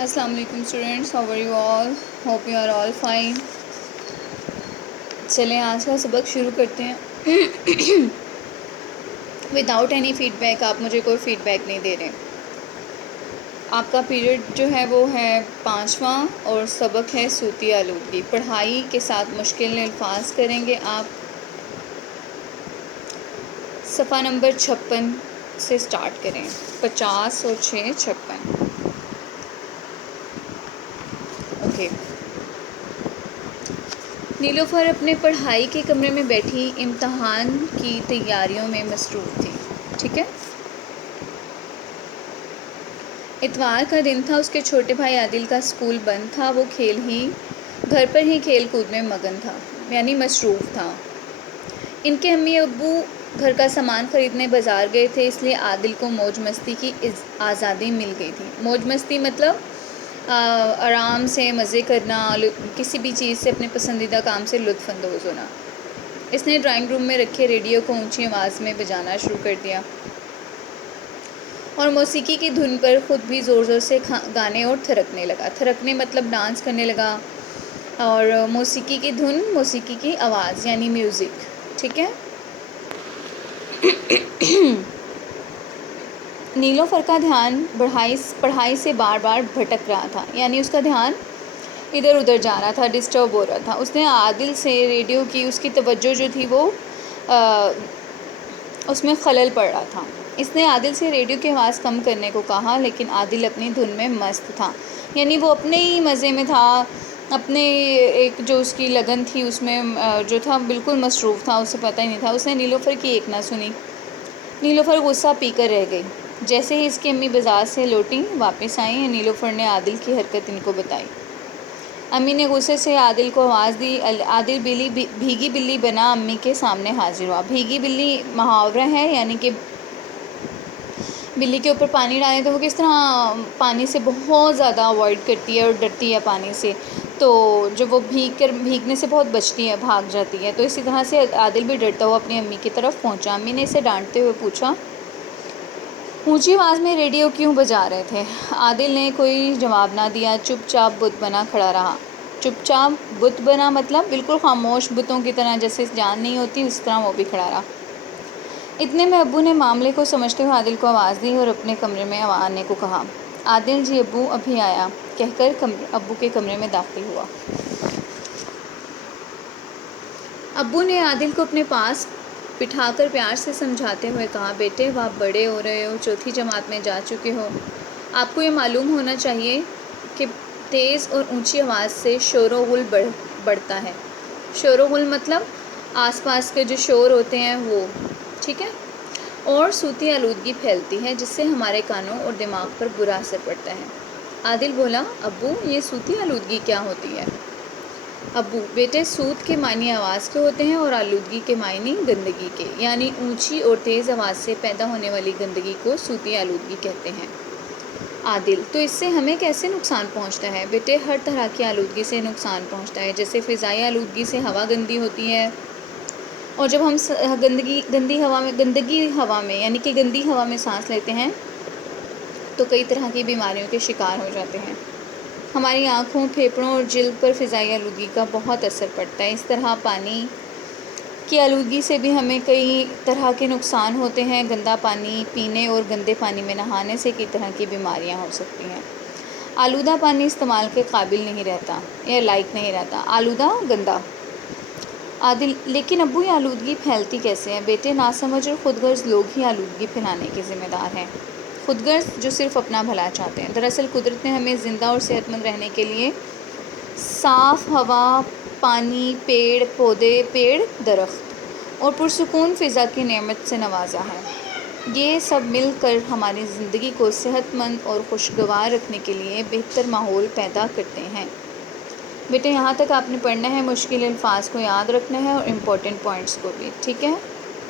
السلام علیکم students, how are you all? Hope you are all fine. چلیں آج کا سبق شروع کرتے ہیں. Without any feedback. آپ مجھے کوئی فیڈ بیک نہیں دے رہے. آپ کا پیریڈ جو ہے وہ ہے 5واں اور سبق ہے صوتی آلودگی. پڑھائی کے ساتھ مشکل الفاظ کریں گے آپ. صفحہ نمبر 56 سے سٹارٹ کریں. 50 اور 6 56. اوکے. نیلوفر اپنے پڑھائی کے کمرے میں بیٹھی امتحان کی تیاریوں میں مصروف تھی. ٹھیک ہے. اتوار کا دن تھا. اس کے چھوٹے بھائی عادل کا اسکول بند تھا. وہ گھر پر ہی کھیل کود میں مگن تھا، یعنی مصروف تھا. ان کے امی ابو گھر کا سامان خریدنے بازار گئے تھے، اس لیے عادل کو موج مستی کی آزادی مل گئی تھی. موج مستی مطلب آرام سے مزے کرنا، کسی بھی چیز سے، اپنے پسندیدہ کام سے لطف اندوز ہونا. اس نے ڈرائنگ روم میں رکھے ریڈیو کو اونچی آواز میں بجانا شروع کر دیا اور موسیقی کی دھن پر خود بھی زور زور سے گانے اور تھرکنے لگا. تھرکنے مطلب ڈانس کرنے لگا. اور موسیقی کی دھن، موسیقی کی آواز یعنی میوزک. ٹھیک ہے. نیلوفر کا دھیان پڑھائی سے بار بار بھٹک رہا تھا، یعنی اس کا دھیان ادھر ادھر جا رہا تھا، ڈسٹرب ہو رہا تھا. اس نے عادل سے ریڈیو کی اس کی توجہ جو تھی وہ اس میں خلل پڑ رہا تھا. اس نے عادل سے ریڈیو کی آواز کم کرنے کو کہا، لیکن عادل اپنی دھن میں مست تھا، یعنی وہ اپنے ہی مزے میں تھا. اپنے ایک جو اس کی لگن تھی اس میں جو تھا بالکل مصروف تھا، اسے پتہ ہی نہیں تھا. اس نے نیلوفر کی ایک نہ سنی. نیلوفر غصہ پی کر رہ گئی. جیسے ہی اس کی امی بازار سے لوٹیں واپس آئیں، نیلوفر نے عادل کی حرکت ان کو بتائی. امی نے غصے سے عادل کو آواز دی. عادل بھیگی بلی بنا امی کے سامنے حاضر ہوا. بھیگی بلی محاورہ ہے، یعنی کہ بلی کے اوپر پانی ڈالیں تو وہ کس طرح پانی سے بہت زیادہ اوائڈ کرتی ہے اور ڈرتی ہے پانی سے. تو جب وہ بھیگنے سے بہت بچتی ہے، بھاگ جاتی ہے. تو اسی طرح سے عادل بھی ڈرتا ہوا اپنی امی کی طرف پہنچا. امی نے اسے ڈانٹتے ہوئے پوچھا، اونچی آواز میں ریڈیو کیوں بجا رہے تھے؟ عادل نے کوئی جواب نہ دیا، چپ چاپ بت بنا کھڑا رہا. چپ چاپ بت بنا مطلب بالکل خاموش، بتوں کی طرح، جیسے جان نہیں ہوتی اس طرح وہ بھی کھڑا رہا. اتنے میں ابو نے معاملے کو سمجھتے ہوئے عادل کو آواز دی اور اپنے کمرے میں آنے کو کہا. عادل جی ابو ابھی آیا کہہ کر ابو کے کمرے میں داخل ہوا. ابو نے عادل کو اپنے پاس بٹھا کر پیار سے سمجھاتے ہوئے کہا، بیٹے وہ آپ بڑے ہو رہے ہو، چوتھی جماعت میں جا چکے ہو. آپ کو یہ معلوم ہونا چاہیے کہ تیز اور اونچی آواز سے شور و غل بڑھتا ہے. شور و غل مطلب آس پاس کے جو شور ہوتے ہیں وہ. ٹھیک ہے. اور صوتی آلودگی پھیلتی ہے، جس سے ہمارے کانوں اور دماغ پر برا اثر پڑتا ہے. عادل بولا، ابو یہ صوتی آلودگی کیا ہوتی ہے؟ ابو، بیٹے صوت کے معنی آواز کے ہوتے ہیں اور آلودگی کے معنی گندگی کے، یعنی اونچی اور تیز آواز سے پیدا ہونے والی گندگی کو صوتی آلودگی کہتے ہیں. عادل، تو اس سے ہمیں کیسے نقصان پہنچتا ہے؟ بیٹے ہر طرح کی آلودگی سے نقصان پہنچتا ہے. جیسے فضائی آلودگی سے ہوا گندی ہوتی ہے، اور جب ہم گندی ہوا میں یعنی کہ گندی ہوا میں سانس لیتے ہیں تو کئی طرح کی بیماریوں کے شکار ہو جاتے ہیں. ہماری آنکھوں، پھیپھڑوں اور جلد پر فضائی آلودگی کا بہت اثر پڑتا ہے. اس طرح پانی کی آلودگی سے بھی ہمیں کئی طرح کے نقصان ہوتے ہیں. گندا پانی پینے اور گندے پانی میں نہانے سے کئی طرح کی بیماریاں ہو سکتی ہیں. آلودہ پانی استعمال کے قابل نہیں رہتا یا لائق نہیں رہتا. آلودہ، گندا. عادل، لیکن ابو یہ آلودگی پھیلتی کیسے ہے؟ بیٹے ناسمجھ اور خود غرض لوگ ہی آلودگی پھیلانے کے ذمہ دار ہیں. خود غرض جو صرف اپنا بھلا چاہتے ہیں. دراصل قدرت نے ہمیں زندہ اور صحت مند رہنے کے لیے صاف ہوا، پانی، پیڑ درخت اور پرسکون فضا کی نعمت سے نوازا ہے. یہ سب مل کر ہماری زندگی کو صحت مند اور خوشگوار رکھنے کے لیے بہتر ماحول پیدا کرتے ہیں. بیٹے یہاں تک آپ نے پڑھنا ہے، مشکل الفاظ کو یاد رکھنا ہے اور امپورٹنٹ پوائنٹس کو بھی. ٹھیک ہے.